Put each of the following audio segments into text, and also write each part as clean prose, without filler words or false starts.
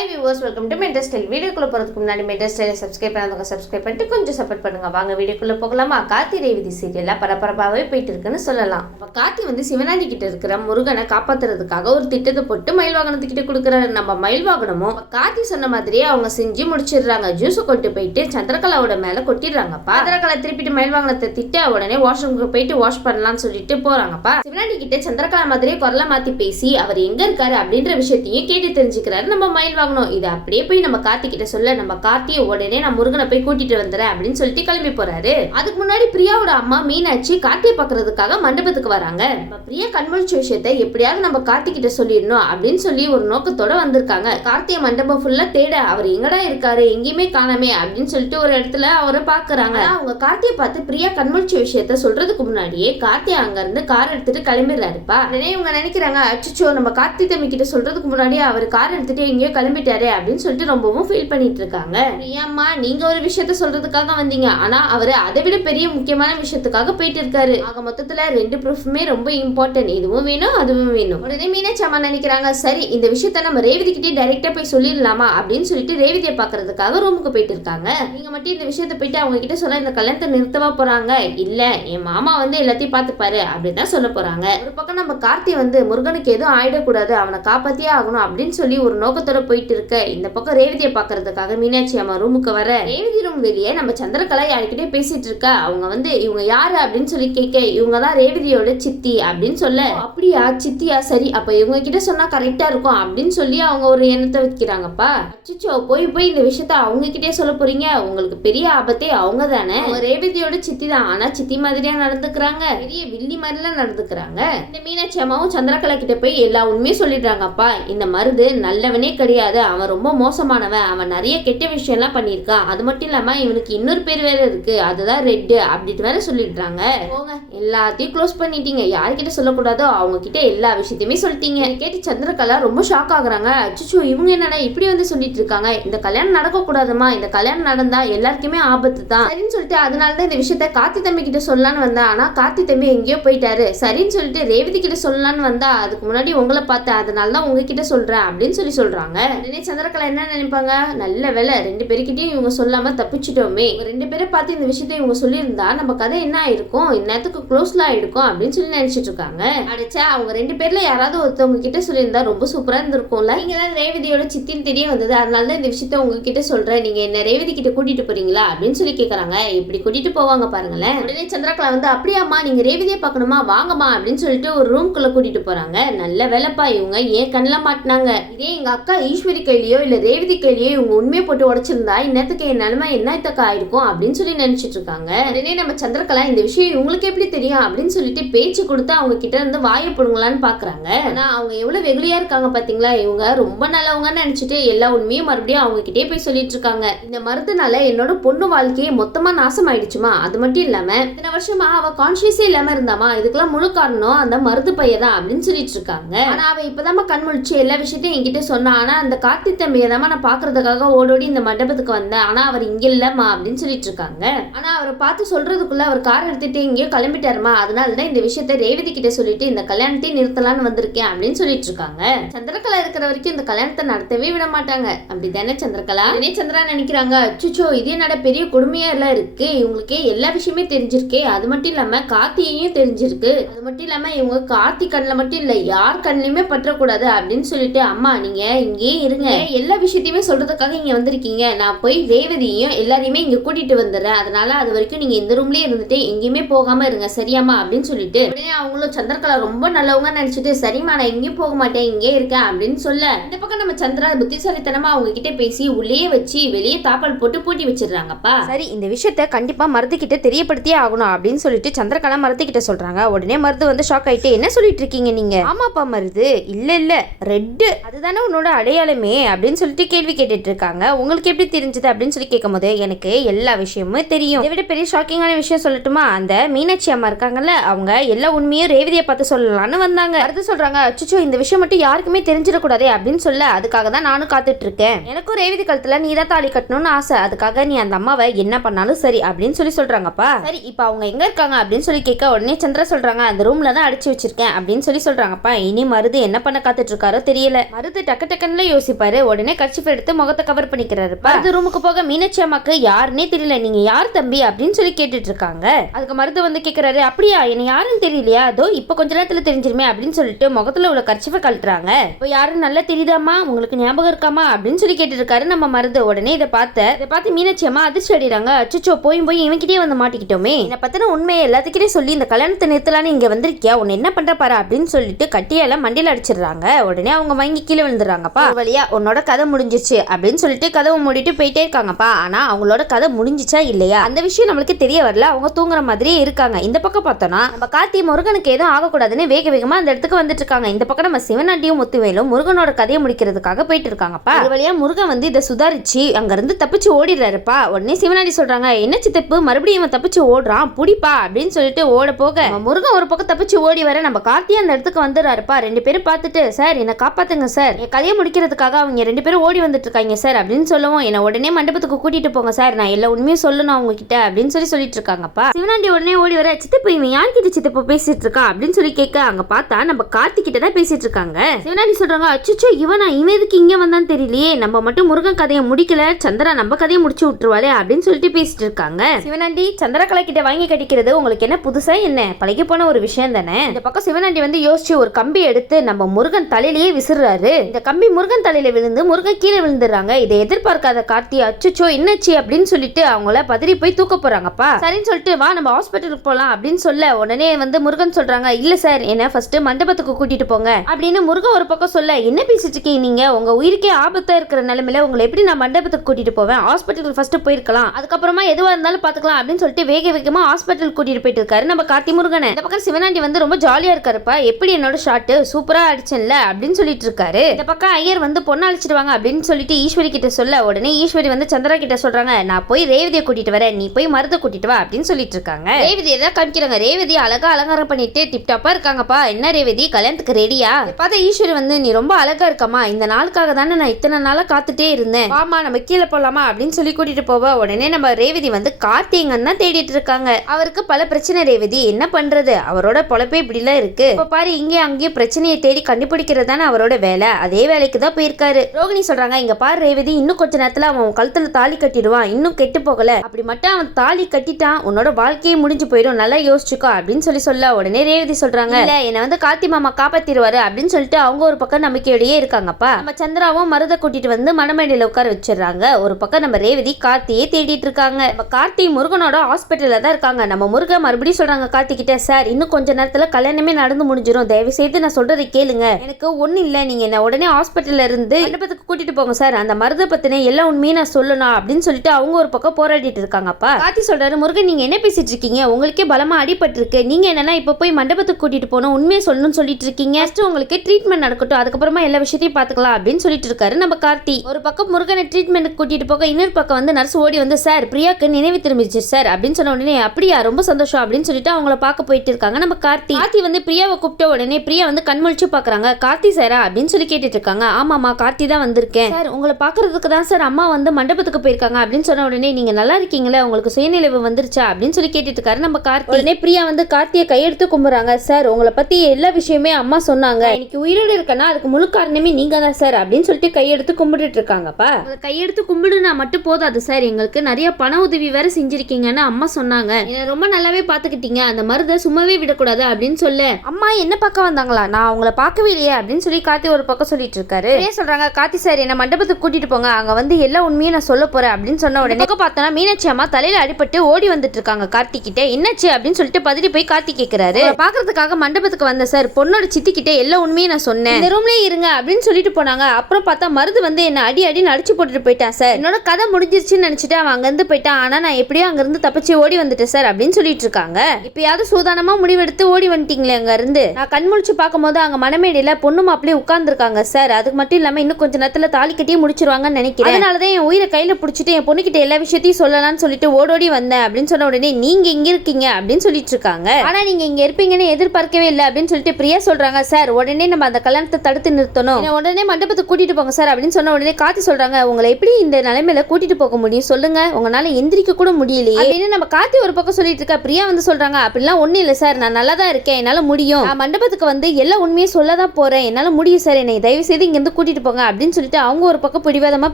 Hi viewers, welcome to mental style. வீடியோக்குள்ள போகிறதுக்கு முன்னாடி மென்டல் ஸ்டைலை சப்ஸ்கிரைப் பண்ணாதவங்க சப்ஸ்கிரைப் பண்ணிட்டு கொஞ்சம் சப்போர்ட் பண்ணுங்க. வாங்க வீடியோக்குள்ள போகலாமா? கார்த்தி ரேவதி சீரியல்ல பரபரப்பாகவே போயிட்டு இருக்குன்னு சொல்லலாம். கார்த்தி வந்து சிவனாண்டி கிட்ட இருக்கிற முருகனை காப்பாத்துறதுக்காக ஒரு திட்டத்தை போட்டு மயில் வாகனத்துக்கிட்ட கொடுக்குறாரு. நம்ம மயில் வாகனமும் கார்த்தி சொன்ன மாதிரியே அவங்க செஞ்சு முடிச்சிடுறாங்க. ஜூஸை கொண்டு போயிட்டு சந்திரகலாவோட மேல கொட்டிடுறாங்கப்பா. சந்திரகலா திருப்பிட்டு மயில் வாகனத்தை திட்ட உடனே வாஷ்ரூமுக்கு போயிட்டு வாஷ் பண்ணலாம்னு சொல்லிட்டு போறாங்கப்பா. சிவனாண்டி கிட்ட சந்திரகலா மாதிரியே குரலை மாத்தி பேசி அவர் எங்க இருக்காரு அப்படின்ற விஷயத்தையும் கேட்டு தெரிஞ்சுக்கிறாரு நம்ம மயில் வாங்கணும். இது அப்படியே போய் நம்ம கார்த்தி கிட்ட சொல்ல நம்ம கார்த்தியை உடனே நான் முருகனை போய் கூட்டிட்டு வந்துறேன் அப்படின்னு சொல்லிட்டு கிளம்பி போறாரு. அதுக்கு முன்னாடி பிரியாவோட அம்மா மீனாட்சி கார்த்தியை பாக்குறதுக்காக மண்டபத்துக்கு வராங்க. பிரியா கண்முழிச்ச விஷயத்தை எப்படியாவது நம்ம கார்த்தி கிட்ட சொல்லிடணும் அப்படின்னு சொல்லி ஒரு நோக்கத்தோட வந்திருக்காங்க. கார்த்திய மண்டபம் ஃபுல்லா தேட அவர் எங்கடா இருக்காரு, எங்கேயுமே காணாமே அப்படின்னு சொல்லிட்டு ஒரு இடத்துல அவரை பாக்குறாங்க. அவங்க கார்த்தியை பார்த்து பிரியா கண்முழிச்ச விஷயத்த சொல்றதுக்கு முன்னாடியே கார்த்தியா அங்க இருந்து கார் எடுத்துட்டு கிளம்பிடுறாருப்பா. உடனே இவங்க நினைக்கிறாங்க, அச்சோ நம்ம கார்த்தி தம்பி கிட்ட சொல்றதுக்கு முன்னாடியே அவர் கார் எடுத்துட்டு எங்கேயோ கிளம்பிட்டாரு அப்படின்னு சொல்லிட்டு ரொம்பவும் ஃபீல் பண்ணிட்டு இருக்காங்க. பிரியாம்மா, நீங்க ஒரு விஷயத்த சொல்றதுக்காக வந்தீங்க, ஆனா அவரு அதை விட பெரிய முக்கியமான விஷயத்துக்காக போயிட்டு இருக்காரு. ஆக மொத்தத்துல ரெண்டு ப்ரூஃபுமே ரொம்ப இம்பார்ட்டன்ட், இதுவும் வேணும் அதுவும் வேணும். உடனே மீனாட்சி அம்மா நினைக்கிறாங்க, சரி இந்த விஷயத்த நம்ம ரேவதி கிட்டே டைரக்டா போய் சொல்லிடலாமா அப்படின்னு சொல்லிட்டு ரேவதியை பாக்குறதுக்காக ரூமுக்கு போயிட்டு இருக்காங்க. நீங்க மட்டும் இந்த விஷயத்த போயிட்டு அவங்க கிட்ட சொல்ல இந்த கல்யாணத்தை நிறுத்தவா போறாங்க? இல்ல, என் மாமா வந்து எல்லாத்தையும் பாத்துப்பாரு அப்படிதான் சொல்ல போறாங்க. ஒரு பக்கம் நம்ம கார்த்தி வந்து முருகனுக்கு எதுவும் ஆயிடக்கூடாது, அவனை காப்பாத்தியே ஆகணும் அப்படின்னு சொல்லி ஒரு நோக்கத்தோட போயிட்டு இருக்க, இந்த பக்கம் ரேவதியை பாக்குறதுக்காக மீனாட்சி அம்மா ரூமுக்கு வர ரேவதி ரூம் வெளியே நம்ம சந்திரகலா யார்கிட்டே பேசிட்டு இருக்க. அவங்க வந்து இவங்க யாரு அப்படின்னு சொல்லி கேட்க, இவங்க தான் ரேவதியோட சித்தி அப்படின்னு சொல்ல, அப்படியா சித்தியா, சரி அப்ப இவங்க கிட்ட சொன்னா கரெக்டா இருக்கும் அப்படின்னு சொல்லி அவங்க ஒரு எண்ணத்தை வைக்கிறாங்கப்பா. அச்சோ, போய் இந்த விஷயத்த அவங்க கிட்டே சொல்ல போறீங்க, உங்களுக்கு பெரிய ஆபத்தே அவங்க தானே. அவங்க ரேவதியோட சித்தி தான், ஆனா சித்தி மாதிரியா நடந்துக்கிறாங்க, பெரிய வில்லி மாதிரிலாம் நடந்துக்கிறாங்க. இந்த மீனாட்சி அம்மாவும் சந்திரகலா கிட்ட போய் எல்லா உண்மையும் சொல்லிடுறாங்கப்பா. இந்த மருது நல்லவனே கிடையாது, அவன் ரொம்ப மோசமானவன், அவன் நிறைய கெட்ட விஷயம் எல்லாம் பண்ணிருக்கான், அது மட்டும் இல்லாம இவனுக்கு இன்னொரு பேர் வேற இருக்கு, அதுதான் ரெட் அப்படின்னு வேற சொல்லிடுறாங்க. போங்க, எல்லாத்தையும் க்ளோஸ் பண்ணிட்டீங்க, யார்கிட்ட சொல்லக்கூடாதோ அவங்க கிட்ட எல்லா விஷயத்தையுமே சொல்லிட்டீங்க. கேட்டு சந்திரகலா ரொம்ப ஷாக் ஆகுறாங்க. அச்சோ, இவங்க என்னடா இப்படி வந்து சொல்லிட்டு இருக்காங்க, இந்த கல்யாணம் நடக்க கூடாதுமா, இந்த கல்யாணம் நடந்தா எல்லாருக்குமே ஆபத்து தான், சரின்னு சொல்லிட்டு அதனாலதான் இந்த விஷயத்த கார்த்தி தம்பி கிட்ட சொல்லலான்னு வந்தா, ஆனா கார்த்தி தம்பி எங்கேயோ போயிட்டாரு, சரின்னு சொல்லிட்டு ரேவதி கிட்ட சொல்லலான்னு வந்தா, அதுக்கு முன்னாடி உங்களை பார்த்தேன், அதனாலதான் உங்ககிட்ட சொல்றேன் அப்படின்னு சொல்றாங்க. உடனே சந்திரகலா என்ன நினைப்பாங்க, நல்ல வேலை ரெண்டு பேருக்கிட்டையும் இவங்க சொல்லாம தப்பிச்சிட்டோமே, ரெண்டு பேரை பார்த்து இந்த விஷயத்த இவங்க சொல்லியிருந்தா நம்ம கதை என்ன ஆயிருக்கும், இந்நேரத்துக்கு க்ளோஸ்ல ஆயிருக்கும் அப்படின்னு சொல்லி நினைச்சிட்டு இருக்காங்க. அடிச்சா அவங்க ரெண்டு பேர்ல யாராவது ஒருத்தவங்க கிட்ட சொல்லியிருந்தா ரொம்ப சூப்பரா இருந்திருக்கும்ல. நீங்க தான் ரேவதியோட சித்தின்னு தெரிய வந்தது, அதனாலதான் இந்த விஷயத்த உங்ககிட்ட சொல்றேன், நீங்க என்ன ரேவதி கிட்ட கூட்டிட்டு போறீங்களா அப்படின்னு சொல்லி கேக்குறாங்க. இப்படி கூட்டிட்டு போவாங்க பாருங்களேன். உடனே சந்திரகலா வந்து, அப்படியாம்மா நீங்க ரேவதியை பார்க்கணுமா, வாங்கம்மா அப்படின்னு சொல்லிட்டு ஒரு ரூம்குள்ள கூட்டிட்டு போறாங்க. நல்ல வேலைப்பா, இவங்க ஏன் கண்ணில் மாட்டினாங்க. இதே எங்க அக்கா ஈஸ்வரி கையிலயோ இல்ல ரேவதி கையிலயோ இவங்க உண்மையை போட்டு உடைச்சிருந்தா இந்நேரத்துக்கு என் நிலைமை என்னத்தக்கா ஆயிருக்கும் அப்படின்னு சொல்லி நினைச்சிட்டு இருக்காங்க. உடனே நம்ம சந்திரகலா இந்த விஷயம் இவங்களுக்கு எப்படி தெரியும் அப்படின்னு சொல்லிட்டு பேச்சு கொடுத்து அவங்க கிட்ட இருந்து வாயை போடுங்களான்னு பாக்குறாங்க. ஆனா அவங்க எவ்வளவு வெகுளியா இருக்காங்க பாத்தீங்களா, இவங்க ரொம்ப நல்லவங்கன்னு நினைச்சிட்டு எல்லா உண்மையும் மறுபடியும் அவங்க கிட்டே போய் சொல்லிட்டு இருக்காங்க. இந்த மருந்துனால என்னோட பொண்ணு வாழ்க்கையே மொத்தமா நாசம் ஆயிடுச்சுமா, அது மட்டும் இல்லாம இத்தனை வருஷமா அவ கான்சியஸே இல்லாம இருந்தாமா, இதுக்கெல்லாம் முழு காரணம் அந்த மருந்து பையதான் அப்படின்னு சொல்லிட்டு இருக்காங்க. ஆனா அவ இப்பதான் கண் முழிச்சு எல்லா விஷயத்தையும் என்கிட்ட சொன்னா, ஆனா அந்த கார்த்தி தம்பியை தான் நான் பாக்குறதுக்காக ஓடோடி இந்த மண்டபத்துக்கு வந்தேன், ஆனா அவர் இங்க இல்லம்மா அப்படின்னு சொல்லிட்டு இருக்காங்க. ஆனா அவரை பார்த்து சொல்றதுக்குள்ள அவர் கார் எடுத்துட்டு எங்கேயோ கிளம்பிட்டாருமா, அதனாலதான் இந்த விஷயத்த ரேவதி கிட்ட சொல்லிட்டு இந்த கல்யாணத்தையும் நிறுத்தலான்னு வந்திருக்கேன் அப்படின்னு சொல்லிட்டு இருக்காங்க. சந்திரகலா இருக்கிற வரைக்கும் இந்த கல்யாணத்தை நடத்தவே விட மாட்டாங்க, அப்படித்தானே சந்திரகலா? சந்திரா நினைக்கிறாங்க, அச்சுச்சோ இது என்னடா பெரிய கொடுமையா எல்லாம் இருக்கு, இவங்களுக்கே எல்லா விஷயமே தெரிஞ்சிருக்கே, அது மட்டும் இல்லாம கார்த்தியையும் தெரிஞ்சிருக்கு, அது மட்டும் இல்லாம இவங்க கார்த்தி கண்ணில் மட்டும் இல்ல யார் கண்ணிலுமே பற்றக்கூடாது அப்படின்னு சொல்லிட்டு, அம்மா நீங்க இங்கே இருங்க, எல்லா விஷயத்தையுமே சொல்றதுக்காக இங்க வந்திருக்கீங்க, நான் போய் ரேவதியும் எல்லாரையுமே இங்க கூட்டிட்டு வந்துடுறேன், அதனால அது வரைக்கும் நீங்க இந்த ரூம்லயே இருந்துட்டு எங்கேயுமே போகாம இருங்க சரியாமா அப்படின்னு சொல்லிட்டு, உடனே அவங்களும் சந்திரகலா ரொம்ப நல்லவங்க நினைச்சிட்டு, சரிம்மா நான் எங்கேயும் போக மாட்டேன் இங்கே இருக்கேன் அப்படின்னு சொல்ல, இந்த பக்கம் நம்ம சந்திரா புத்திசாலித்தனமா அவங்க கிட்ட பேசி உள்ளே வச்சு வெளியே தாப்பால் போட்டு பூட்டி வச்சிடுறாங்கப்பா. சரி இந்த விஷயத்த கண்டிப்பா மருது கிட்ட தெரியப்படுத்தியே ஆகணும் அப்படின்னு சொல்லிட்டு சந்திரகலா மருது கிட்ட சொல்றாங்க. உடனே மருது வந்து ஷாக் ஆயிட்டு, என்ன சொல்லிட்டு இருக்கீங்க நீங்க? ஆமாப்பா மருது, இல்ல ரெட் அதுதானே உன்னோட அடையாளமே அப்படின்னு சொல்லிட்டு கேள்வி கேட்டுட்டு இருக்காங்க. உங்களுக்கு எப்படி தெரிஞ்சது அப்படின்னு சொல்லி கேட்கும் போது, எனக்கு எல்லா விஷயமும் தெரியும், இதை விட பெரிய ஷாக்கிங்கான விஷயம் சொல்லட்டுமா, அந்த மீனாட்சி அம்மா இருக்காங்கல்ல, அவங்க எல்லா உண்மையும் ரேவதியை பார்த்து சொல்லலாம்னு வந்தாங்க. அடுத்து சொல்றாங்க, அச்சோ இந்த விஷயம் மட்டும் யாருக்குமே தெரிஞ்சிடக்கூடாதே அப்படின்னு சொல்ல, அதுக்காக தான் நானும் காத்துட்டு இருக்கேன், எனக்கும் ரேவதி கழுத்துல நீ தான் தாலி கட்டணும்னு ஆசை, அதுக்காக நீ அந்த அம்மாவை என்ன பண்ணாலும் சரி அப்படின்னு சொல்றாங்கப்பா. சரி இப்ப அவங்க எங்க இருக்காங்க அப்படின்னு சொல்லி கேட்க, உடனே சந்திரா சொல்றாங்க, அந்த ரூம்ல தான் அடிச்சு வச்சிருக்கேன் அப்படின்னு சொல்றாங்கப்பா. இனி மருது என்ன பண்ண காத்துட்டு இருக்காரோ தெரியல. மருது டக்கு டக்குன்னு யோசி யோசிப்பாரு. உடனே கர்ச்சிஃப் எடுத்து முகத்தை கவர் பண்ணிக்கிறாருப்பா. அந்த ரூமுக்கு போக மீனாட்சி அம்மாக்கு யாருன்னே தெரியல. நீங்க யார் தம்பி அப்படின்னு சொல்லி கேட்டுட்டு இருக்காங்க. அதுக்கு மருது வந்து கேக்குறாரு, அப்படியா என்ன யாருன்னு தெரியலையா, அதோ இப்ப கொஞ்ச நேரத்துல தெரிஞ்சிருமே அப்படின்னு சொல்லிட்டு முகத்துல உள்ள கர்ச்சிஃபை கழட்டுறாங்க. இப்போ யாரும் நல்லா தெரியுதாமா, உங்களுக்கு ஞாபகம் இருக்காமா அப்படின்னு சொல்லி கேட்டு இருக்காரு நம்ம மருது. உடனே இதை பார்த்து மீனாட்சி அம்மா அதிர்ச்சி அடிறாங்க. அச்சோ போய் இவன்கிட்டே வந்து மாட்டிக்கிட்டோமே, என்ன பத்தின உண்மையை எல்லாத்துக்கிட்டே சொல்லி இந்த கல்யாணத்தை நிறுத்தலான்னு இங்க வந்திருக்கியா, உன்னை என்ன பண்ற பாரு அப்படின்னு சொல்லிட்டு கட்டியால மண்டியில அடிச்சிடுறாங்க. உடனே அவங்க வாங்கி கீழே விழுந்துடுறாங்கப்பா. வழியா உன்னோட கதை முடிஞ்சிச்சு அப்படின்னு சொல்லிட்டு கதவை மூடிட்டு போயிட்டே இருக்காங்கப்பா. ஆனா அவங்களோட கதை முடிஞ்சிச்சா இல்லையா அந்த விஷயம் நம்மளுக்கு தெரிய வரல. அவங்க தூங்குற மாதிரியே இருக்காங்க. இந்த பக்கம் பார்த்தோம்னா நம்ம கார்த்தி முருகனுக்கு எதுவும் ஆகக்கூடாதுன்னு வேக வேகமா அந்த இடத்துக்கு வந்துட்டு இருக்காங்க. இந்த பக்கம் நம்ம சிவனாண்டியும் முத்துவேலும் முருகனோட கதையை முடிக்கிறதுக்காக போயிட்டு இருக்காங்கப்பா. ஒரு வழியா முருகன் வந்து இதை சுதாரிச்சு அங்க இருந்து தப்பிச்சு ஓடிடுறாருப்பா. உடனே சிவனாண்டி சொல்றாங்க, என்ன சித்தப்பு மறுபடியும் இவன் தப்பிச்சு ஓடுறான் புடிப்பா அப்படின்னு சொல்லிட்டு ஓட போக முருகன் ஒரு பக்கம் தப்பிச்சு ஓடி வர நம்ம கார்த்தி அந்த இடத்துக்கு வந்துடுறாருப்பா. ரெண்டு பேரும் பார்த்துட்டு, சார் என்ன காப்பாத்துங்க சார், என் கதையை முடிக்கிறதுக்காக அவங்க ரெண்டு பேரும் ஓடி வந்துட்டு இருக்காங்க சார் அப்படின்னு சொல்லவும், என்ன உடனே மண்டபத்துக்கு கூட்டிட்டு போங்க சார், நான் எல்லா உண்மையும் சொல்லணும் அவங்க கிட்ட அப்படின்னு சொல்லிட்டு இருக்காங்கப்பா. சிவனாண்டி உடனே ஓடி வர, சித்தப்பு இவன் யார்கிட்ட சித்தப்பு பேசிட்டு இருக்கா அப்படின்னு சொல்லி கேட்க, அங்க பார்த்தா நம்ம கார்த்தி கிட்ட தான் பேசிட்டு இருக்காங்க. சிவனாண்டி சொல்றாங்க, அச்சுச்சோ இவன் எதுக்கு இங்க வந்தான்னு தெரியலையே, நம்ம மட்டும் முருகன் கதையை முடிக்கல, சந்திரா நம்ம கதையை முடிச்சு விட்டுருவாளே அப்படின்னு சொல்லிட்டு பேசிட்டு இருக்காங்க. சிவனாண்டி சந்திரா கலை கிட்ட வாங்கி கட்டிக்கிறது உங்களுக்கு என்ன புதுசா, என்ன பழகி போன ஒரு விஷயம் தானே. இந்த பக்கம் சிவனாண்டி வந்து யோசிச்சு ஒரு கம்பி எடுத்து நம்ம முருகன் தலையிலேயே விசிறாரு. இந்த கம்பி முருகன் தலையில விழுந்து முருகன் கீழே விழுந்துடுறாங்க. இதை எதிர்பார்க்காத கார்த்தி அச்சுச்சோ என்னாச்சு அப்படின்னு சொல்லிட்டு அவங்கள பதறி போய் தூக்க போறாங்கப்பா. சரின்னு சொல்லிட்டு வா நம்ம ஹாஸ்பிட்டலுக்கு போலாம் அப்படின்னு சொல்ல, உடனே வந்து முருகன் சொல்றாங்க, இல்ல சார் என்ன ஃபர்ஸ்ட் மண்டபத்துக்கு கூட்டிட்டு போங்க அப்படின்னு முருகன் ஒரு பக்கம் சொல்ல, என்ன பேசிட்டு இருக்கீங்க நீங்க, உங்க உயிருக்கே ஆபத்தா இருக்கிற நிலைமையில உங்களை எப்படி நான் மண்டபத்துக்கு கூட்டிட்டு போவேன், ஹாஸ்பிட்டலுக்கு ஃபர்ஸ்ட் போயிருக்கலாம், அதுக்கப்புறமா எதுவா இருந்தாலும் பாத்துக்கலாம் அப்படின்னு சொல்லிட்டு வேக வேகமா ஹாஸ்பிட்டல் கூட்டிட்டு போயிட்டு இருக்காரு நம்ம கார்த்தி முருகனை. இந்த பக்கம் சிவனாண்டி வந்து ரொம்ப ஜாலியா இருக்காருப்பா, எப்படி என்னோட ஷாட் சூப்பரா அடிச்சேன்ல அப்படின்னு சொல்லிட்டு இருக்காரு. இந்த பக்கம் ஐயர் வந்து பொண்ணு அழைச்சிடுவாங்க அப்படின்னு சொல்லிட்டு ஈஸ்வரி கிட்ட சொல்ல, உடனே ஈஸ்வரி வந்து சந்திரா கிட்ட சொல்றாங்க, நான் போய் ரேவதியை கூட்டிட்டு வரேன், நீ போய் மருதை கூட்டிட்டு வா அப்படின்னு சொல்லிட்டு இருக்காங்க. ரேவதியை தான் காமிக்கிறாங்க. ரேவதி அழகா அலங்காரம் பண்ணிட்டு டிப்டாப்பா இருக்காங்கப்பா. என்ன ரேவதி கல்யாணத்துக்கு ரெடியா? பார்த்தா ஈஸ்வரி வந்து, நீ ரொம்ப அழகா இருக்கமா, இந்த நாளுக்காக தானே நான் இத்தனை நாளா காத்துட்டே இருந்தேன், வாமா நம்ம கீழே போலாமா அப்படின்னு சொல்லி கூட்டிட்டு போவ. உடனே நம்ம ரேவதி வந்து கார்த்திகன் தான் தேடிட்டு இருக்காங்க. அவருக்கு பல பிரச்சனை ரேவதி, என்ன பண்றது, அவரோட பொழப்பே இப்படிலாம் இருக்கு. இப்ப பாரு இங்கே அங்கேயும் பிரச்சனையை தேடி கண்டுபிடிக்கிறது தானே அவரோட வேலை, அதே வேலைக்கு தான் போயிருக்காரு. ரோகிணி சொல்றாங்க, இங்க பாரு ரேவதி, இன்னும் கொஞ்ச நேரத்துல அவன் கழுத்துல தாலி கட்டிடுவான், இன்னும் கெட்டு போகல, அப்படி மட்டும் அவன் தாலி கட்டிட்டான் உன்னோட வாழ்க்கையே முடிஞ்சு போயிடும், நல்லா யோசிச்சுக்கோ அப்படின்னு சொல்ல, உடனே ரேவதி சொல்றாங்க, இல்ல என்ன வந்து கார்த்தி மாமா காப்பாத்திடுவாரு அப்படின்னு சொல்லிட்டு அவங்க ஒரு பக்கம் நம்பிக்கையோடயே இருக்காங்கப்பா. நம்ம சந்திராவும் மருத கூட்டிட்டு வந்து மணமேடையில உட்கார வச்சிடறாங்க. ஒரு பக்கம் நம்ம ரேவதி கார்த்தியே தேடிட்டு இருக்காங்க. நம்ம கார்த்தி முருகனோட ஹாஸ்பிட்டல்ல தான் இருக்காங்க. நம்ம முருகன் மறுபடியும் சொல்றாங்க கார்த்தி கிட்ட, சார் இன்னும் கொஞ்ச நேரத்துல கல்யாணமே நடந்து முடிஞ்சிடும், தயவு செய்து நான் சொல்றதை கேளுங்க, எனக்கு ஒண்ணு இல்ல, நீங்க என்ன உடனே ஹாஸ்பிட்டல்ல இருந்து மண்டபத்துக்கு கூட்டிட்டு போங்க சார், அந்த மருத பத்தின எல்லா உண்மையும் நான் சொல்லணும் அப்படின்னு சொல்லிட்டு அவங்க ஒரு பக்கம் போராடிட்டு இருக்காங்கப்பா. கார்த்தி சொல்றாரு, முருகன் நீங்க என்ன பேசிட்டு இருக்கீங்க, உங்களுக்கே பலமா அடிபட்டு இருக்கு, நீங்க என்னன்னா இப்ப போய் மண்டபத்துக்கு கூட்டிட்டு போனோம் உண்மையை சொல்லணும்னு சொல்லிட்டு இருக்கீங்க, உங்களுக்கு ட்ரீட்மெண்ட் நடக்கட்டும், அதுக்கப்புறமா எல்லா விஷயத்தையும் பாத்துக்கலாம் அப்படின்னு சொல்லிட்டு இருக்காரு நம்ம கார்த்தி. ஒரு பக்கம் முருகனை ட்ரீட்மெண்ட் கூட்டிட்டு போக இன்னொரு பக்கம் வந்து நர்ஸ் ஓடி வந்து, சார் பிரியாக்கு நினைவு திரும்பிச்சு சார் அப்படின்னு சொன்ன உடனே, அப்படியா ரொம்ப சந்தோஷம் அப்படின்னு சொல்லிட்டு அவங்கள பார்க்க போயிட்டு இருக்காங்க நம்ம கார்த்தி. கார்த்தி வந்து பிரியாவை கூப்பிட்ட உடனே பிரியா வந்து கண்முழிச்சு பாக்குறாங்க. கார்த்தி சாரா அப்படின்னு சொல்லி கேட்டுட்டு இருக்காங்க. ஆமாமா கார்த்தி தான் வந்திருக்கேன் சார், உங்களை பாக்குறதுக்கு தான் சார் அம்மா வந்து மண்டபத்துக்கு போயிருக்காங்க அப்படின்னு சொன்ன உடனே, நீங்க நல்லா இருக்கீங்களா, உங்களுக்கு சுயநிலைவு வந்துருச்சா அப்படின்னு சொல்லி கேட்டுட்டு இருக்காரு நம்ம கார்த்தி. உடனே பிரியா வந்து கார்த்தியை கையெடுத்து கும்புறாங்க, சார் உங்களை பத்தி எல்லா விஷயமே அம்மா சொன்னாங்க, இன்னைக்கு உயிரோடு இருக்கனா அதுக்கு முழு காரணமே நீங்க தான் சார் அப்படின்னு சொல்லிட்டு கையெடுத்து கும்பிட்டு இருக்காங்கப்பா. கையெடுத்து கும்பிடுனா மட்டும் போதாது சார், எங்களுக்கு நிறைய பண உதவி வேற செஞ்சிருக்கீங்கன்னு அம்மா சொன்னாங்க, என்ன ரொம்ப நல்லாவே பாத்துக்கிட்டீங்க, அந்த மருதை சும்மாவே விடக்கூடாது அப்படின்னு சொல்ல, அம்மா என்ன பார்க்க வந்தாங்களா, நான் அவங்கள பார்க்கவே இல்லையே அப்படின்னு சொல்லி கார்த்தி ஒரு பக்கம் சொல்லிட்டு இருக்காரு. சொல்றாங்க, கார்த்தி சார் என்ன மண்டபத்துக்கு கூட்டிட்டு போங்க, அங்க வந்து எல்லா உண்மையும் நான் சொல்ல போறேன் அப்படின்னு சொன்ன உடனே பார்த்தோன்னா மீனாட்சி அம்மா தலையில அடிபட்டு ஓடி வந்துட்டு இருக்காங்க கார்த்தி கிட்ட. என்னாச்சு அப்படின்னு சொல்லிட்டு பதறி போய் கார்த்தி கேட்கிறாரு. பாக்குறதுக்காக மண்டபத்துக்கு வந்த சார், பொண்ணோட சித்தி கிட்ட எல்லா உண்மையும் நான் சொன்னேன், இந்த ரூம்லயே இருங்க அப்படின்னு சொல்லிட்டு போனாங்க. அப்புறம் பார்த்தா மருது வந்து என்ன அடி அடிச்சு போட்டுட்டு போயிட்டான் சார், என்னோட கதை முடிஞ்சிருச்சுன்னு நினைச்சிட்டு அவன் அங்க இருந்து போயிட்டான், ஆனா நான் எப்படியோ அங்க இருந்து தப்பிச்சு ஓடி வந்துட்டேன் சார் அப்படின்னு சொல்லிட்டு இருக்காங்க. இப்பயாவது சூதானமா முடிவெடுத்து ஓடி வந்துட்டீங்களே அங்க இருந்து, நான் கண் முழிச்சு பார்க்கும் போது அங்க மணமேடையில பொண்ணு மாப்பிளையே உட்கார்ந்து இருக்காங்க சார், அதுக்கு மட்டும் இல்லாம இன்னும் கொஞ்ச நேரத்துல தாலி கட்டியே முடிச்சிருவாங்கன்னு நினைக்கிறேன், அதனாலதான் என் உயிரை கையில பிடிச்சிட்டு என் பொண்ணு கிட்ட எல்லா விஷயத்தையும் சொல்லலாம்னு சொல்லிட்டு ஓடோடி வந்தேன் அப்படின்னு சொன்ன உடனே, நீங்க இங்க இருக்கீங்க அப்படின்னு சொல்லிட்டு இருக்காங்க, ஆனா நீங்க இங்க இருப்பீங்கன்னு எதிர்பார்க்கவே இல்லை அப்படின்னு சொல்லிட்டு பிரியா சொல்றாங்க. சார் உடனே நம்ம அந்த கல்யாணத்தை தடுத்து நிறுத்தணும், உடனே மண்டபத்துக்கு கூட்டிட்டு போங்க சார் அப்படின்னு சொன்ன உடனே கார்த்தி சொல்றாங்க, உங்களை எப்படி இந்த நிலைமையில கூட்டிட்டு போக முடியும் சொல்லுங்க, உங்களால எந்திரிக்க கூட முடியலையே அப்படின்னு நம்ம கார்த்தி ஒரு பக்கம் சொல்லிட்டு இருக்கா. பிரியா வந்து சொல்றாங்க, அப்படிலாம் ஒண்ணு இல்ல சார், நான் நல்லா தான் இருக்கேன், என்னால முடியும், நான் மண்டபத்துக்கு வந்து எல்லா உண்மையும் சொல்லதான் போறேன், என்னால முடியும் சார், என்னை தயவு செய்து இங்க இருந்து கூட்டிட்டு வாங்கிட்டு போங்க அப்படின்னு சொல்லிட்டு அவங்க ஒரு பக்கம் பிடிவாதமா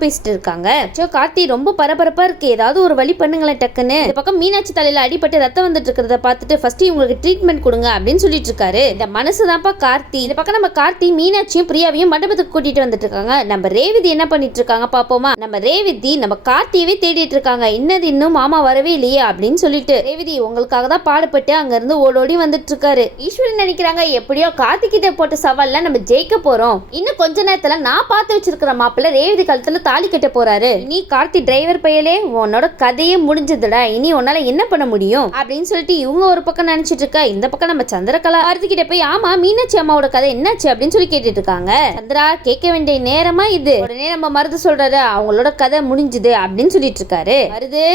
பேசிட்டு இருக்காங்க. கார்த்தி ரொம்ப பரபரப்பா இருக்கு, ஏதாவது ஒரு வழி பண்ணுங்களேன் டக்குன்னு. இந்த பக்கம் மீனாட்சி தலையில அடிபட்டு ரத்தம் வந்துட்டு இருக்கிறத பார்த்துட்டு ஃபர்ஸ்ட் இவங்களுக்கு ட்ரீட்மெண்ட் கொடுங்க அப்படின்னு சொல்லிட்டு இருக்காரு. இந்த மனசுதான்ப்பா கார்த்தி. இந்த பக்கம் நம்ம கார்த்தி மீனாட்சியும் பிரியாவையும் மண்டபத்துக்கு கூட்டிட்டு வந்துட்டு இருக்காங்க. நம்ம ரேவதி என்ன பண்ணிட்டு இருக்காங்க பாப்போமா. நம்ம ரேவதி நம்ம கார்த்தியவே தேடிட்டு இருக்காங்க. இன்னும் மாமா வரவே இல்லையே அப்படின்னு சொல்லிட்டு. ரேவதி உங்களுக்காக தான் பாடுபட்டு அங்க இருந்து ஓடோடி வந்துட்டு இருக்காரு. ஈஸ்வரன் நினைக்கிறாங்க எப்படியோ கார்த்தி கிட்ட போட்ட சவால்ல நம்ம ஜெயிக்க போறோம். இன்னும் கொஞ்ச நேரத்துல நான் பார்த்து வச்சிருக்கிற மாப்பிள்ள ரேவதி கழுத்துல தாலி கட்ட போறாரு. இனி கார்த்தி டிரைவர் பையலே உன்னோட கதையே முடிஞ்சதுடா, இனி உன்னால என்ன பண்ண முடியும் அப்படின்னு சொல்லிட்டு இவங்க ஒரு பக்கம் நினைச்சிட்டு இருக்கா. இந்த பக்கம் நம்ம சந்திரகலா பாரதி கிட்ட போய் ஆமா மீனாட்சி அம்மாவோட கதை என்னாச்சு அப்படின்னு சொல்லி கேட்டுட்டு இருக்காங்க. சந்திரா கேட்க வேண்டிய நேரமா இது. உடனே நம்ம மருது சொல்றாரு அவங்களோட கதை முடிஞ்சுது அப்படின்னு சொல்லிட்டு இருக்காரு. மருது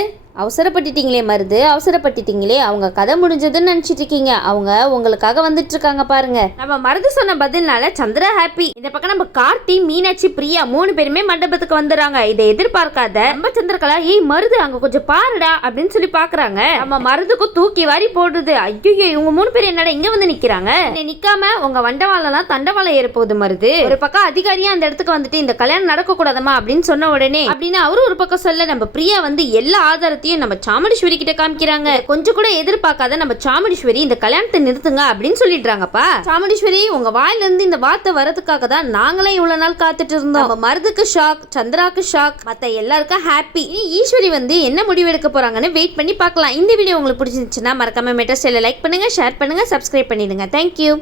அவசரப்பட்டுட்டீங்களே மருது, அவசரப்பட்டுட்டீங்களே, அவங்க கதை முடிஞ்சதுன்னு நினைச்சிட்டு இருக்கீங்க, அவங்க உங்களுக்காக வந்துட்டு இருக்காங்க பாருங்க. நம்ம மருது சொன்ன பதில்னால சந்திரா ஹாப்பி. இந்த பக்கம் நம்ம கார்த்தி மீனாட்சி பிரியா 3 பேருமே மண்டபத்துக்கு வந்துடுறாங்க. இதை எதிர்பார்க்காத நம்ம சந்திரகலா ஏய் மருது அங்க கொஞ்சம் பாருடா அப்படின்னு சொல்லி பாக்குறாங்க. நம்ம மருதுக்கும் தூக்கி வாரி போடுது. ஐயோ இவங்க 3 பேர் என்னடா இங்க வந்து நிக்கிறாங்க, நிக்காம உங்க வண்டவாளம் தண்டவாளம் ஏற போகுது மருது. ஒரு பக்கம் அதிகாரியா அந்த இடத்துக்கு வந்துட்டு இந்த கல்யாணம் நடக்க கூடாதமா அப்படின்னு சொன்ன உடனே அப்படின்னு அவரு ஒரு பக்கம் சொல்ல நம்ம பிரியா வந்து எல்லா ஆதாரத்தையும் நம்ம சாமுண்டீஸ்வரி கிட்ட காமிக்கிறாங்க. கொஞ்சம் கூட எதிர்பார்க்காத நம்ம சாமுண்டீஸ்வரி இந்த கல்யாணத்தை நிறுத்துங்க அப்படின்னு சொல்லிடுறாங்கப்பா. சாமுண்டீஸ்வரி உங்க வாயில இருந்து இந்த வார்த்தை வரதுக்காக தான் நாங்களே இவ்வளவு நாள் காத்துட்டு இருந்தோம். நம்ம மருதுக்கு ஷாக், சந்திராக்கு ஷாக், மத்த எல்லாருக்கும் ஹாப்பி. இனி ஈஸ்வரி வந்து என்ன முடிவு எடுக்க போறாங்கன்னு வெயிட் பண்ணி பார்க்கலாம். இந்த வீடியோ உங்களுக்கு பிடிச்சிருந்துச்சுன்னா மறக்காம மெட்டா ஸ்டைல லைக் பண்ணுங்க, ஷேர் பண்ணுங்க, சப்ஸ்கிரைப் பண்ணிடுங்க. தேங்க்யூ.